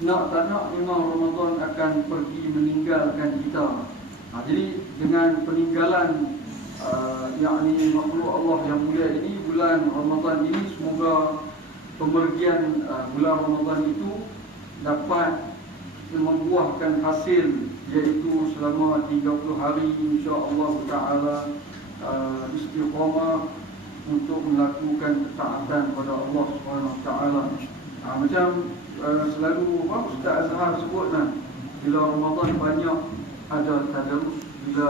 nak tak nak memang Ramadan akan pergi meninggalkan kita. Jadi dengan peninggalan yakni makhluk Allah yang mulia ini, bulan Ramadan ini, semoga pemergian bulan Ramadan itu dapat membuahkan hasil, iaitu selama 30 hari insya-Allah taala istiqamah untuk melakukan ketaatan kepada Allah Subhanahu Wa Taala. Macam selalu Ustaz Azhar sebutlah, bila Ramadan banyak ada tadarus, bila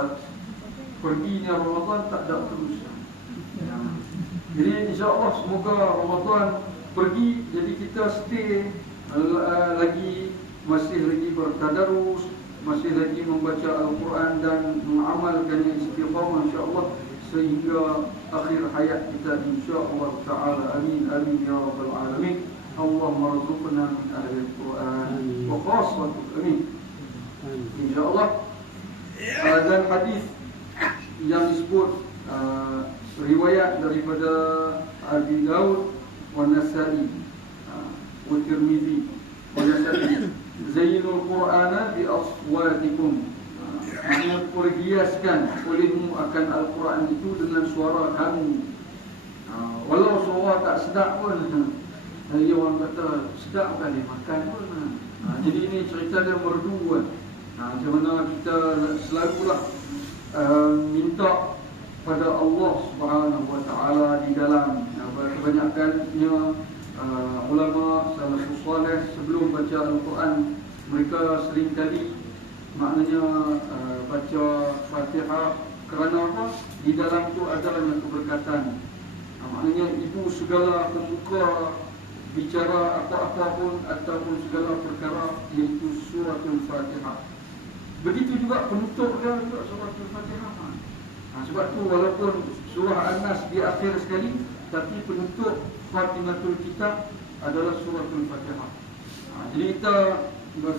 perginya Ramadan tak ada terus. Jadi insya-Allah semoga Ramadan pergi, jadi kita stay lagi, masih lagi bertadarus, masih lagi membaca Al-Quran dan mengamalkannya istiqamah insya-Allah sehingga akhir hayat kita insya-Allah taala. Amin amin ya rabbal alamin. Allahumma rzuqna min ahli al-Quran wa khassatu amin. Insya-Allah. Dan hadis yang disebut riwayat daripada Abi Daud wa Nasa'i wa Tirmizi wa Nasa'i, zainul Qur'ana bi aswatikum, maknanya perhiaskan olehmu akan Al-Quran itu dengan suara kamu. Walau suara tak sedap pun, dia orang kata sedap kan dia makan pun. Jadi ini cerita dia merdu kan. Macam mana kita selalulah minta pada Allah Subhanahu Wa Taala di dalam kebanyakannya ulama salafus salih sebelum baca Al-Quran, mereka sering kali maknanya baca Fatihah kerana apa? Di dalam tu adalah keberkatan. Maknanya ibu segala pembuka bicara apa-apa pun ataupun segala perkara, iaitu suratul Fatihah. Begitu juga penutup dia juga suratul Fatihah. Sebab tu walaupun surah An-Nas di akhir sekali, tapi penutup Khatimatul Kitab adalah suratul Fatihah. Jadi kita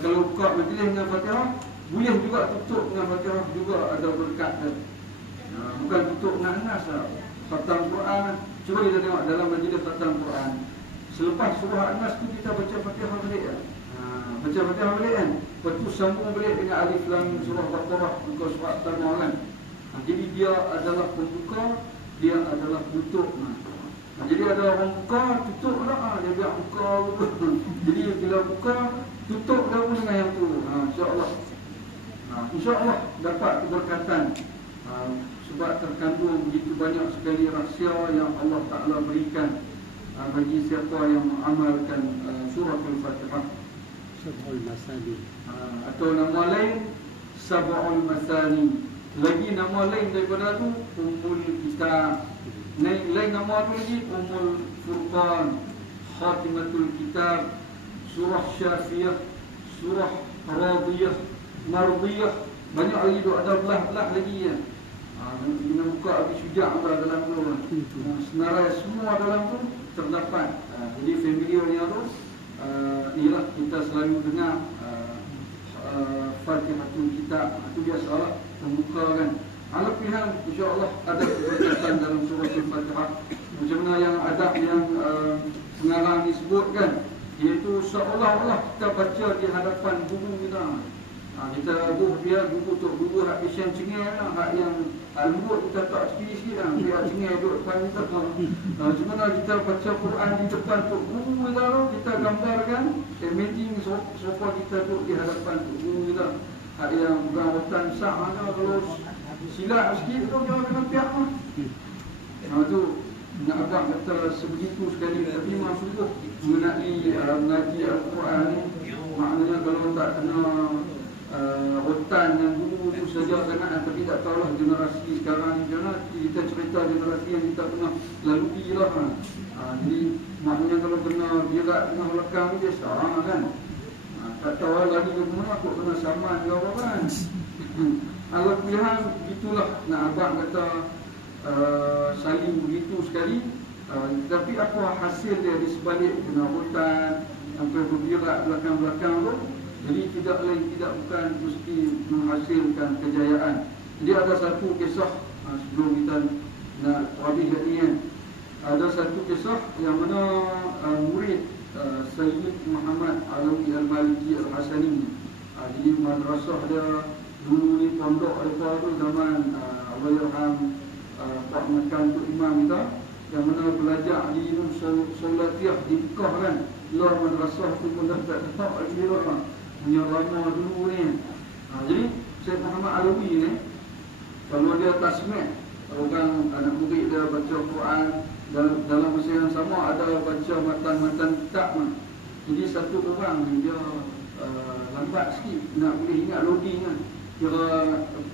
kalau buka majlis dengan Fatihah, boleh juga tutup dengan Fatihah, juga ada berkat dia. Bukan tutup dengan An-Nas lah. Khatam Quran, cuba kita tengok dalam majlis khatam Quran, selepas surah An-Nas tu kita baca Fatihah balik kan? Baca Fatihah balik kan? Lepas tu sambung balik dengan Alif Lam Mim surah Baqarah, muka surat Tanah kan? Jadi dia adalah pembuka, dia adalah penutup. Jadi ada orang buka, tutup lah. Dia biar buka. Jadi bila buka, tutup dah pun dengan yang tu. InsyaAllah. InsyaAllah dapat keberkatan. Sebab terkandung begitu banyak sekali rahsia yang Allah Ta'ala berikan bagi siapa yang mengamalkan surah Al-Fatihah. Sab'ul Masani. Atau nama lain Sab'ul Masani. Lagi nama lain daripada tu Ummul Kitab. Lain nama tu lagi Ummul Furqan, Khatimatul Kitab, Surah Syafiyah, Surah Radiyah, Mardiyah. Banyak lagi tu, ada belah-belah lagi ya. Kita buka Abi Syuja' dalam tu. Senarai semua dalam tu terdapat. Jadi familiarnya tu ialah kita selalu dengar Fatihatul Kitab. Itu biasalah pembuka kan. Ala pilihan insya-Allah ada keberkatan dalam surah Al-Fatihah. Macam mana yang adab yang pengarang disebutkan, iaitu seolah-olah kita baca di hadapan guru kita. Kita guru tu guru hak pisang cengih lah, hak yang lembut kita tak sikit-sikit lah, biar cengih duduk depan kita. Macam mana kita baca Quran di depan tu guru kita tu, kita gambarkan imagine sofa kita tu di hadapan tu guru kita. Hak yang bukan hutan sah mana, kalau silap sikit tu jangan kena piak lah. Tu nak agak kata sebegitu sekali, tapi memang sungguh mengenai mengaji Al-Quran ni, maknanya kalau tak kena hutan yang dulu tu saja sangat, tapi tak tahulah generasi sekarang ni macam mana. Kita cerita generasi yang kita pernah lalui lah. Jadi maknanya kalau kena birak dengan belakang ni dia sarang kan. Tak tahu lagi ke mana, aku kena saman ke apa kan. Alat pilihan begitulah, nak abang kata saling begitu sekali. Tapi apa hasil dia di sebalik kena hutan sampai berbirak belakang-belakang tu. Jadi tidak lain tidak bukan mesti menghasilkan kejayaan. Jadi ada satu kisah sebelum kita nak habis hari ni kan. Ada satu kisah yang mana murid Sayyid Muhammad Alawi Al-Maliki Al-Hasani. Jadi madrasah dia dulu ni pondok mereka tu zaman Allahyarham Pak Mekan tu imam kita, yang mana belajar di Solatiah di Mekah kan. Luar madrasah tu pun dah tak tahu lagi lah, punya lama dulu ni. Jadi Syekh Muhammad Alawi ni, kalau dia tasmih, orang anak murid dia baca Quran dalam masa yang sama ada baca matan-matan kitab. Jadi satu orang ni dia lambat sikit nak boleh ingat loading kan. Kira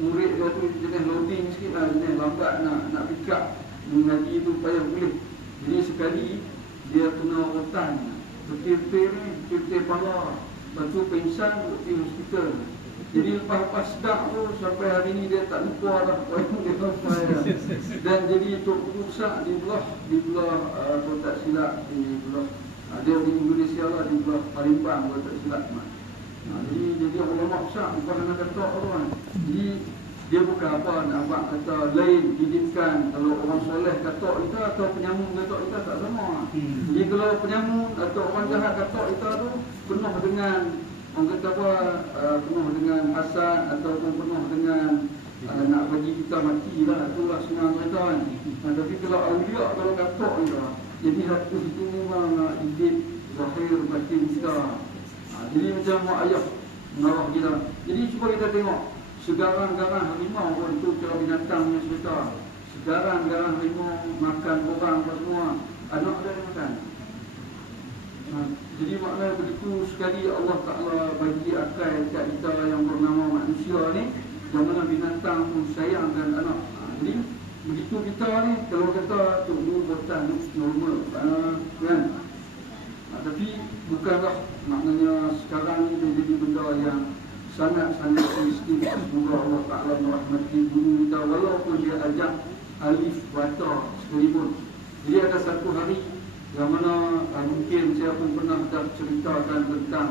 murid dia tu jenis loading sikit lah, jenis lambat nak pick up mengaji tu payah boleh. Jadi sekali dia kena rotan, betul-betul ni, betul-betul pala, lepas tu pingsan pergi hospital. Jadi lepas sedap tu sampai hari ni dia tak lupa dah apa yang dia sampai dah. Dan jadi Tok Rusak di belah kalau tak silap di belah dia di Indonesia lah, di belah Palembang kalau tak silap. Jadi ulama besar bukan nak kata orang. Jadi dia bukan apa nak buat kata lain didikan. Kalau orang soleh kata kita atau penyamun kata kita tak sama. Jadi kalau penyamun atau orang jahat kata kita tu penuh dengan orang kata apa, penuh dengan hasad ataupun penuh dengan nak bagi kita mati lah. Itulah senang cerita kan. Tapi kalau awliya kalau kata kita, jadi hati itu memang hidup zahir batin kita. Jadi macam mak ayah mengarah kita. Jadi cuba kita tengok segarang-garang harimau pun tu cara binatang punya cerita. Segarang-garang harimau makan orang apa semua, anak dia makan. Jadi maknanya begitu sekali Allah Ta'ala bagi akal kat kita yang bernama manusia ni, yang mana binatang pun sayangkan anak. Jadi begitu kita ni, kalau kata tu buatan normal kan. Tapi bukanlah maknanya sekarang ni dia jadi benda yang sangat-sangat sensitif. Semoga Allah Ta'ala merahmati guru kita walaupun dia ajak alif bata sekalipun. Jadi ada satu hari yang mana mungkin saya pun pernah dah ceritakan tentang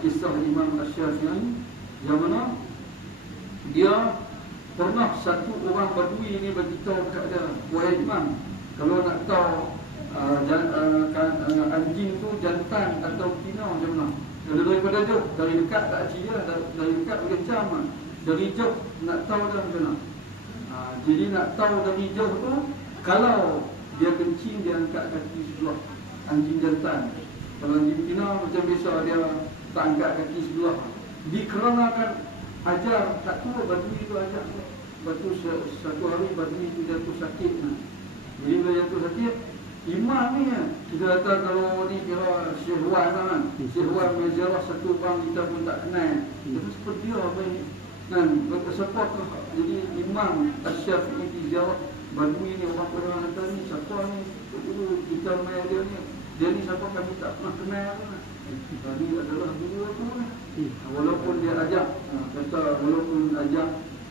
kisah Imam Asy-Syafi'i, yang mana dia pernah satu orang Badui ni beritahu kepada dia, wahai Imam, kalau nak tahu anjing tu jantan atau betina macam mana? Daripada jauh, dari dekat tak aci je, dari dekat boleh cam, dari jauh nak tahu dah macam mana. Jadi nak tahu dari jauh tu, kalau dia kencing dia angkat kaki sebelah anjing jantan. Kalau anjing betina macam biasa dia tak angkat kaki sebelah. Dikarenakan ajar tak tahu Badui tu ajar. Lepas tu satu hari Badui tu jatuh sakit. Jadi bila jatuh sakit, imam ni kita kata kalau ni kira syehwan kan. Syehwan menziarah satu orang kita pun tak kenal. Tapi seperti dia apa ni? Kan siapa tu? Jadi Imam Asy-Syafi'i ziarah Badui ni, orang orang kata ni siapa ni? Kita main dia ni. Dia ni siapa kami tak pernah kenal kan. Ini adalah guru aku ni. Walaupun dia ajak kata walaupun ajak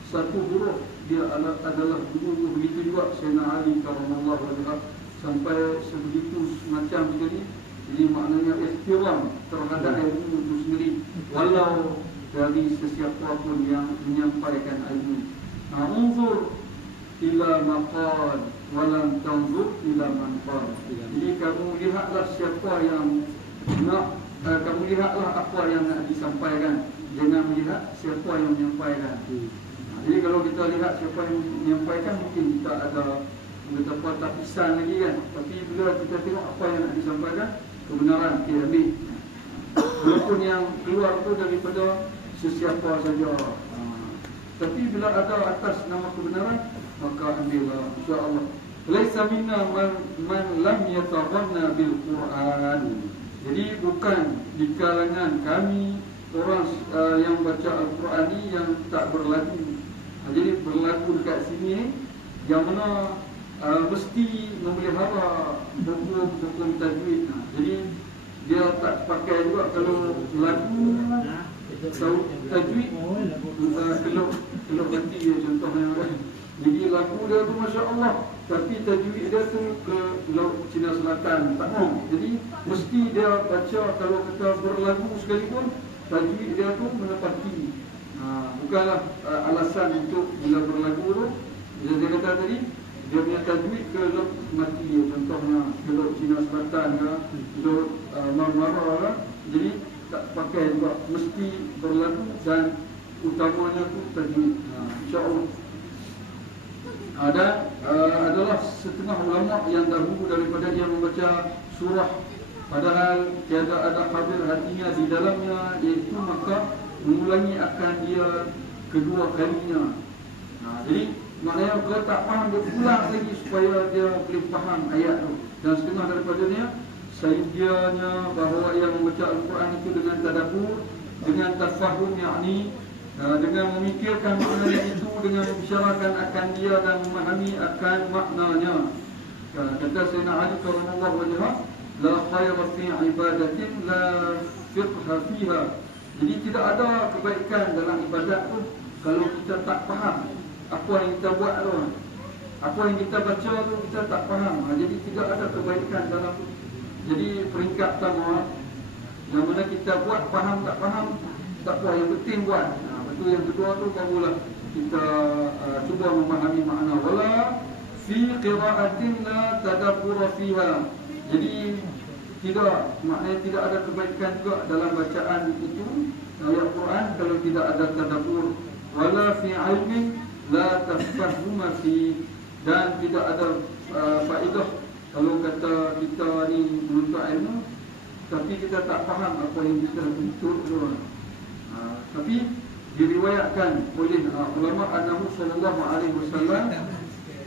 satu huruf, dia adalah guru begitu juga Sayyidina Ali karramallahu wajhah. Sampai sebegitu macam sekali. Jadi maknanya ihtiram terhadap ilmu itu sendiri, walau dari sesiapa pun yang menyampaikan ilmu. Unzur ila maqal walam tanzur ila man qal. Jadi kamu lihatlah siapa yang nak, kamu lihatlah apa yang nak disampaikan, jangan melihat siapa yang menyampaikan. Jadi kalau kita lihat siapa yang menyampaikan, mungkin kita ada betapa tapisan lagi kan. Tapi bila kita tengok apa yang nak disampaikan, kebenaran kita ambil. Walaupun yang keluar tu daripada sesiapa saja. Tapi bila ada atas nama kebenaran, maka ambillah insya-Allah. Laisa minna man lam yataghanna bil Quran. Jadi bukan di kalangan kami orang yang baca Al-Quran ni yang tak berlagu. Jadi berlagu dekat sini yang mana mesti memelihara hukum tajwid. Jadi dia tak pakai juga kalau lagu tajwid kalau ganti dia contohnya. Jadi lagu dia tu Masya Allah, tapi tajwid dia tu ke Laut Cina Selatan tak mau. Jadi mesti dia baca, kalau kita berlagu sekalipun tajwid dia tu menepati. Bukanlah alasan untuk bila berlagu tu. Dia kata tadi dia punya tajwid ke laut mati, contohnya ke laut Cina Selatan ke laut Marmara lah. Jadi tak pakai juga, mesti berlaku dan utamanya tu tajwid. InsyaAllah. Adalah setengah ulama yang dahulu daripada dia membaca surah padahal tiada ada hadir hatinya di dalamnya, iaitu maka mengulangi akan dia kedua kalinya. Jadi maknanya kalau tak faham dia ulang lagi supaya dia boleh faham ayat tu. Dan setengah daripadanya saidianya bahawa yang membaca Al-Quran itu dengan tadabbur, dengan tafahum, yakni dengan memikirkan maknanya itu, dengan membicarakan akan dia dan memahami akan maknanya. Kata Sayyidina Ali karramallahu wajhah, la khayra fi ibadatin la fiqha fiha. Jadi tidak ada kebaikan dalam ibadat tu kalau kita tak faham apa yang kita buat tu, apa yang kita baca tu kita tak faham. Jadi tidak ada kebaikan dalam tu. Jadi peringkat pertama, yang mana kita buat faham tak faham tak apa, yang penting buat. Betul. Yang kedua tu barulah kita cuba memahami makna. Wala fi qira'atin la tadabbur fiha. Jadi tidak, maknanya tidak ada kebaikan juga dalam bacaan itu ayat Quran kalau tidak ada tadabbur. Wala fi ilmin la tafahuma fi, dan tidak ada faedah kalau kata kita ni menuntut ilmu tapi kita tak faham apa yang kita tuntut tu. Tapi diriwayatkan oleh ulama annahu sallallahu alaihi wasallam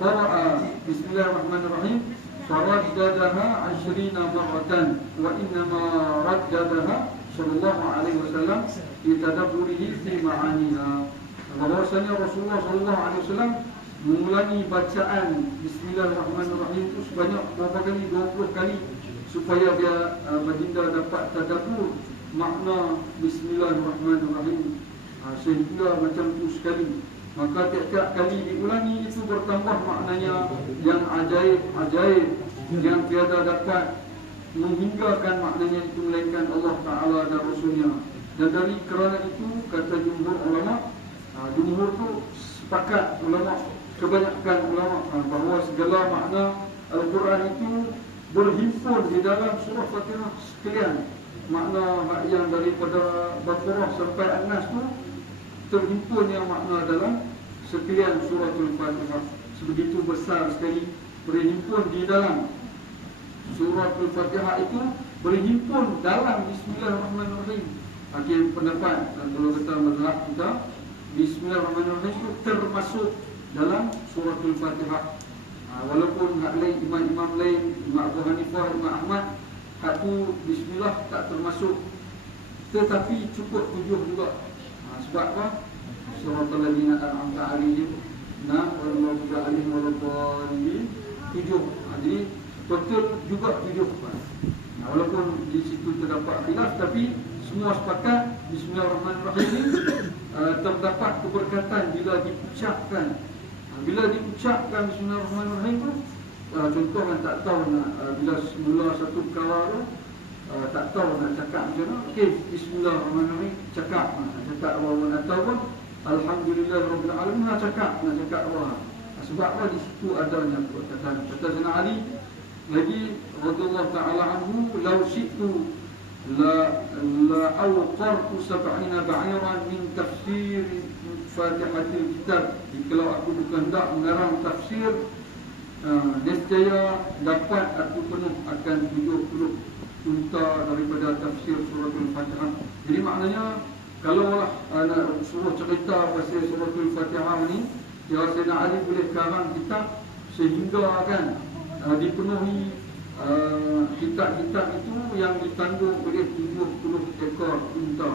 qara'a bismillahirrahmanirrahim faraddadaha 20 marratan wa innama raddadaha sallallahu alaihi wasallam litadabburihi fi ma'aniha. Bahwasanya Rasulullah sallallahu alaihi wasallam mengulangi bacaan bismillahirrahmanirrahim itu sebanyak berapa kali? 20 kali supaya dia baginda dapat tadabbur makna bismillahirrahmanirrahim. Sehingga macam tu sekali, maka tiap-tiap kali diulangi itu bertambah maknanya yang ajaib, yang tiada dapat menghinggakan maknanya itu melainkan Allah Ta'ala dan Rasulnya. Dan dari kerana itu kata jumhur ulama, jumhur tu sepakat ulama, kebanyakan ulama bahawa segala makna Al-Quran itu berhimpun di dalam surah Fatihah sekalian. Makna yang daripada Baqarah sampai An-Nas tu terhimpun yang makna dalam sekalian suratul Fatihah. Sebegitu besar sekali berhimpun di dalam suratul Fatihah itu, berhimpun dalam bismillahirrahmanirrahim. Hakim pendapat dan kalau kata mazhab kita, bismillahirrahmanirrahim itu termasuk dalam suratul Fatihah. Walaupun hak lain, imam-imam lain, Imam Abu Hanifah, Imam Ahmad, hak tu bismillah tak termasuk, tetapi cukup 7 juga. Sebab apa? Suratul ladzina an'amta 'alaihim wal maghdubi 'alaihim waladdallin 7. Jadi total juga 7. Walaupun di situ terdapat khilaf, tapi semua sepakat bismillahirrahmanirrahim ini terdapat keberkatan bila diucapkan. Bila diucapkan bismillahirrahmanirrahim tu, contoh kan tak tahu nak bila mula satu perkara tu tak tahu nak cakap macam mana. Okey, bismillahirrahmanirrahim, cakap awal ataupun alhamdulillahirabbil alamin, nak cakap awal. Sebab apa? Di situ adanya perkataan. Kata Sayyidina Ali lagi radhiyallahu taala anhu, law syi'tu la awqartu 70 ba'iran min tafsir Fatihatil Kitab. Kalau aku berkehendak mengarang tafsir, nescaya dapat aku penuh akan 70 unta daripada tafsir suratul Fatihah. Jadi maknanya kalau nak suruh cerita pasal suratul Fatihah ni, ya Sayyidina Ali boleh karang kitab sehingga kan dipenuhi kitab-kitab itu yang ditanggung oleh 70 ekor unta.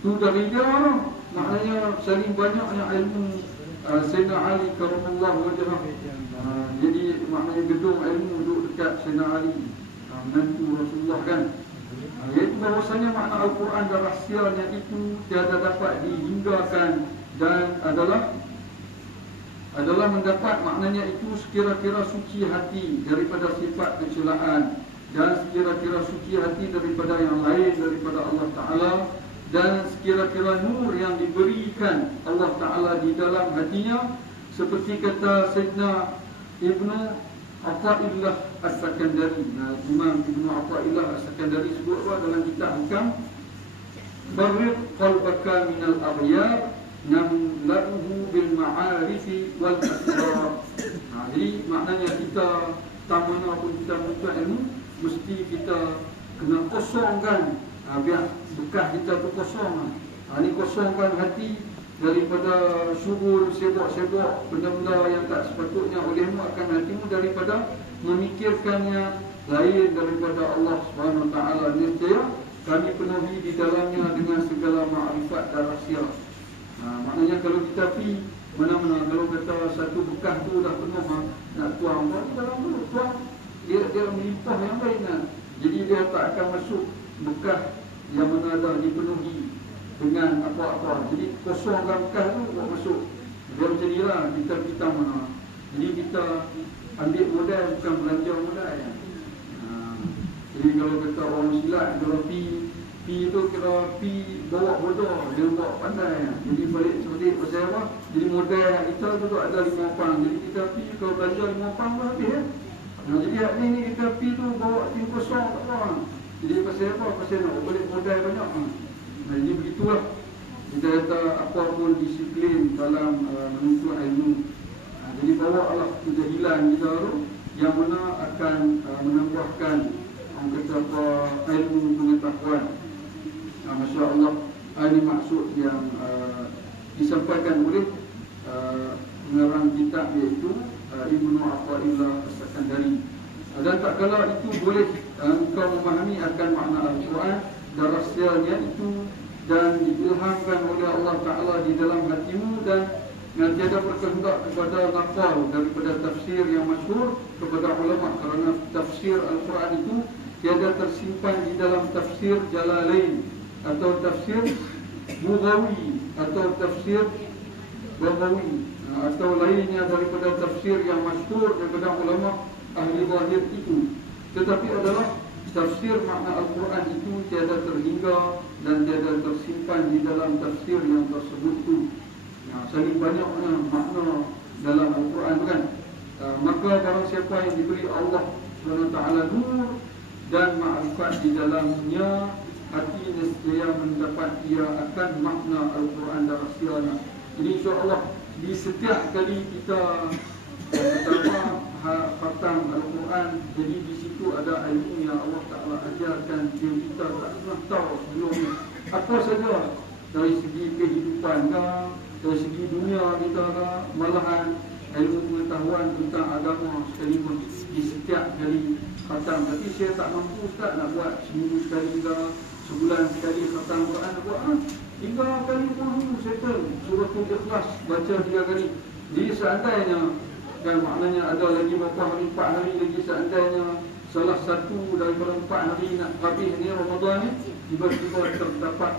Tu dari dia, maknanya saling banyaknya ilmu Sayyidina Ali karramallahu wajhah. Jadi maknanya gedung ilmu duduk dekat Sayyidina Ali, menantu Rasulullah kan. Iaitu bahawasanya makna Al-Quran dan rahsianya itu tiada dapat dihinggakan dan adalah mendapat maknanya itu sekira-kira suci hati daripada sifat kecelaan, dan sekira-kira suci hati daripada yang lain daripada Allah Ta'ala, dan sekira-kira nur yang diberikan Allah Ta'ala di dalam hatinya seperti kata Sayyidina Ibnu Athaillah As-Sakandari. Imam Ibnu Athaillah As-Sakandari sebut dalam kitab Hikam, "Barriq qalbaka minal aghyar namla'uhu bil ma'arifi wal asrar." Jadi maknanya kita tak mana pun kita menuntut ilmu, mesti kita kena kosongkan, biar bekas kita tu kosong. Ini kosongkan hati daripada syughul, sibuk-sibuk benda-benda yang tak sepatutnya olehmu akan hatimu, daripada memikirkannya lain daripada Allah SWT. Niscaya kami penuhi di dalamnya dengan segala ma'rifat dan rahsia. Maknanya kalau kita pergi mana-mana, kalau kata satu bekas tu dah penuh, nak tuang di dalam tu, tuang dia melimpah yang lain. Jadi dia tak akan masuk bekas yang mana dah dipenuhi dengan apa-apa. Jadi kosongkan bekas tu buat masuk. Dia macam ni lah kita mana. Jadi kita ambil modal, bukan belanja modal. Jadi kalau kata orang silat, kalau pi tu kira pi bawa bodoh, dia bawa pandai. Jadi balik cerdik pasal apa? Jadi modal kita tu ada 5 pound. Jadi kita pi kalau belanja 5 pound pun habis. Jadi hari ni kita pi tu bawa tim kosong tak apa. Jadi pasal apa? Pasal nak balik modal banyak. Jadi begitulah. Kita kata apa pun disiplin dalam menuntut ilmu. Jadi bawa Allah kejahilan kita tu yang mana akan menambahkan orang kata apa, ilmu pengetahuan. Masya Allah, ini maksud yang disampaikan oleh pengarang kitab, iaitu Ibnu Athaillah As-Sakandari. Dan tak kala itu boleh engkau memahami akan makna Al-Quran dan rahsianya itu, dan diilhamkan oleh Allah Ta'ala di dalam hatimu, dan tiada berkehendak kepada naqal daripada tafsir yang masyhur kepada ulama, kerana tafsir Al-Quran itu tiada tersimpan di dalam tafsir Jalalain atau tafsir Bughawi atau tafsir Baghawi atau lainnya daripada tafsir yang masyhur daripada ulama ahli zahir itu, tetapi adalah tafsir makna Al-Quran itu tiada terhingga dan tiada tersimpan di dalam tafsir yang tersebut itu. Saling banyaknya makna dalam Al-Quran kan. Maka barang siapa yang diberi Allah SWT nur dan ma'rifat di dalamnya, hati nescaya mendapat ia akan makna Al-Quran dan rahsianya. Jadi insya-Allah di setiap kali kita khatam Al-Quran, jadi di situ ada ilmu yang Allah Ta'ala ajarkan yang kita tak pernah tahu sebelum ni. Apa saja, dari segi kehidupan ke, dari segi dunia kita ke, malahan ilmu pengetahuan tentang agama sekalipun di setiap kali khatam. Tapi saya tak mampu Ustaz nak buat seminggu sekali ke, sebulan sekali khatam Quran. Nak buat 3 kali pun settle surah Al-Ikhlas, baca 3 kali. Jadi seandainya, dan maknanya ada lagi berapa hari, 4 hari lagi, seandainya salah satu daripada 4 hari nak habis ni Ramadan ni, tiba-tiba terdapat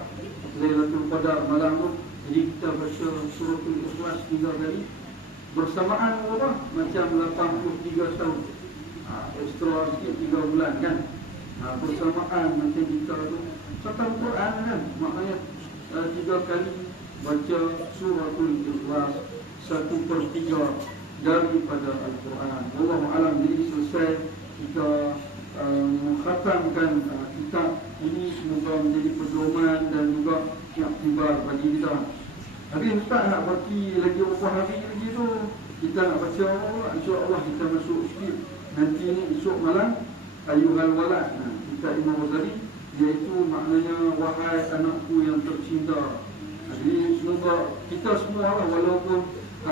Lailatul Qadar malam tu, jadi kita baca surah Al-Ikhlas 3 kali bersamaan apa? Macam 83 tahun. Ekstra sikit 3 bulan kan. Bersamaan macam kita tu khatam Quran kan. Maknanya 3 kali baca surah Al-Ikhlas, 1/3 daripada Al-Quran. Wallahu alam. Jadi selesai kita mengkhatamkan kitab ini, semoga menjadi pedoman dan juga iktibar bagi kita. Tapi Ustaz nak bagi lagi beberapa hari lagi tu, kita nak baca insya-Allah kita masuk sikit. Nanti ni esok malam Ayyuhal Walad, kita Imam Ghazali, iaitu maknanya wahai anakku yang tercinta. Jadi semoga kita semua lah, walaupun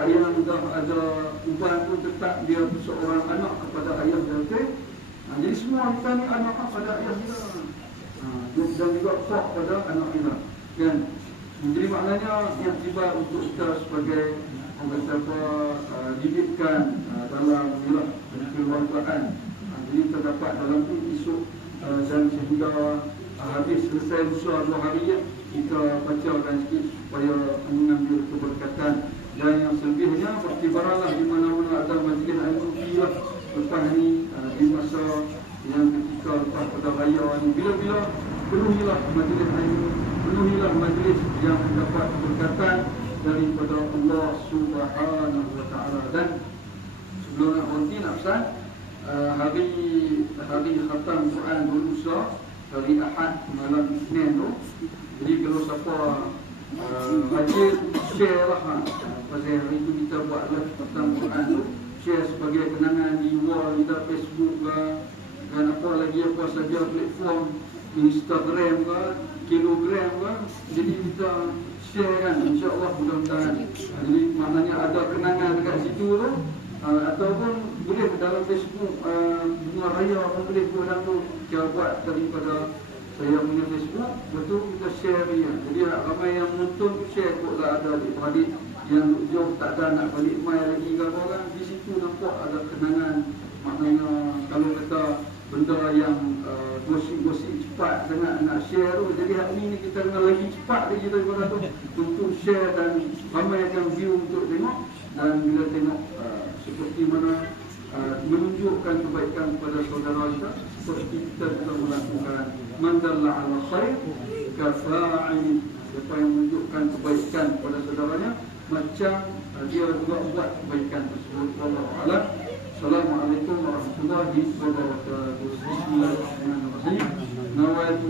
ayah dah ada uban pun tetap dia seorang anak kepada ayah dia. Jadi semua kita ni anak kepada ayah kita, dan juga sok pada anak kita kan. Jadi maknanya yang tiba untuk kita sebagai orang kata didikkan dalam keluargaan. Jadi terdapat dalam tu esok dan sehingga habis selesai usaha 2 hari kita bacakan sikit supaya mengambil keberkatan. Dan yang selebihnya bertibaranlah di mana-mana ada majlis ilmu fiqh lepas ni, di masa yang ketika lepas pada raya ni, bila-bila penuhilah majlis ilmu, penuhilah majlis yang mendapat keberkatan daripada Allah Subhanahu wa Ta'ala. Dan sebelum nak berhenti nak pesan, hari khatam Quran berlusa, hari Ahad malam Isnin tu. Jadi kalau siapa rajin share lah pasal hari tu kita buat live khatam Quran tu, share sebagai kenangan di wall kita, Facebook ke, dan apa lagi apa saja platform, Instagram ke, Kilogram ke. Jadi kita share kan, insya-Allah mudah-mudahan. Jadi maknanya ada kenangan dekat situ tu, ataupun boleh dalam Facebook bunga raya pun boleh buat dalam tu. Kita buat daripada saya punya Facebook, betul kita share dia. Jadi ramai yang menonton share kot lah, ada adik-adik yang jauh tak ada nak balik mai lagi ke apa kan, di situ nampak ada kenangan. Maknanya kalau kata benda yang gosip-gosip cepat sangat nak share tu, jadi hari ni kita kena lagi cepat lagi daripada tu untuk share, dan ramai akan view untuk tengok. Dan bila tengok seperti mana menunjukkan kebaikan kepada saudara kita, seperti kita telah melakukan mandalla ala khair kafa'in, siapa yang menunjukkan kebaikan kepada saudaranya macam dia juga buat kebaikan tersebut. Wallahu a'lam. Assalamualaikum warahmatullahi wabarakatuh. Bismillahirrahmanirrahim. Nawaitu